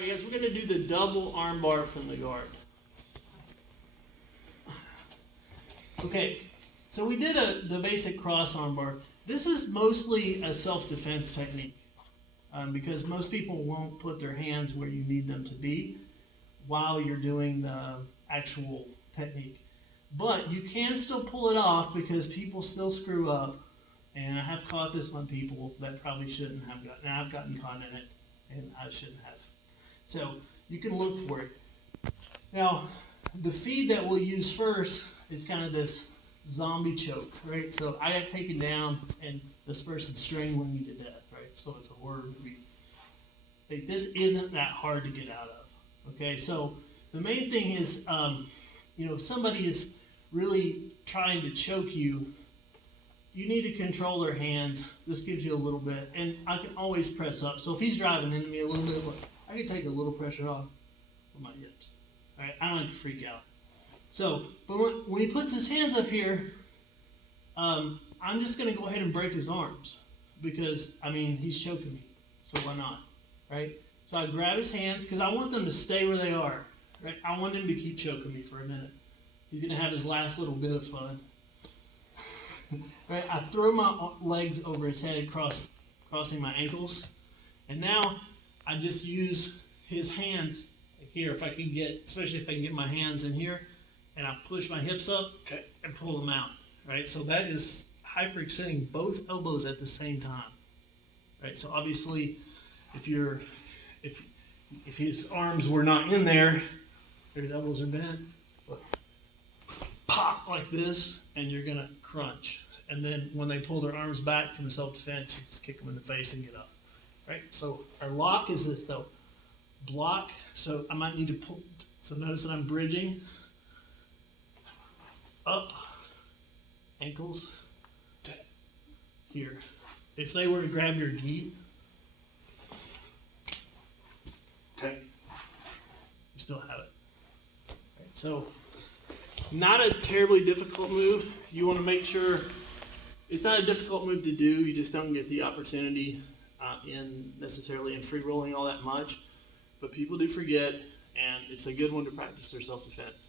Alright guys, we're going to do the double arm bar from the guard. Okay, so we did the basic cross arm bar. This is mostly a self-defense technique because most people won't put their hands where you need them to be while you're doing the actual technique. But you can still pull it off because people still screw up, and I have caught this on people that probably shouldn't have gotten, and I've gotten caught in it, and I shouldn't have. So you can look for it. Now, the feed that we'll use first is kind of this zombie choke, right? So I got taken down and this person's strangling me to death, right? So it's a horror movie. Like, this isn't that hard to get out of, okay? So the main thing is, if somebody is really trying to choke you, you need to control their hands. This gives you a little bit, and I can always press up. So if he's driving into me a little bit, I can take a little pressure off with my hips. All right, I don't have to freak out. So, but when he puts his hands up here, I'm just going to go ahead and break his arms because, he's choking me. So why not, right? So I grab his hands because I want them to stay where they are, right? I want him to keep choking me for a minute. He's going to have his last little bit of fun. Right? I throw my legs over his head, crossing my ankles, and now I just use his hands here, if I can get, especially if I can get my hands in here, and I push my hips up and pull them out, right? So that is hyperextending both elbows at the same time, right? So obviously, if his arms were not in there, his elbows are bent, pop like this, and you're gonna crunch. And then when they pull their arms back from self-defense, you just kick them in the face and get up, right? So our lock is this though, block. So I might need to pull, so notice that I'm bridging, up, ankles, here. If they were to grab your gi, you still have it. Right, so not a terribly difficult move. You want to make sure it's not a difficult move to do. You just don't get the opportunity necessarily in free rolling all that much. But people do forget, and it's a good one to practice their self-defense.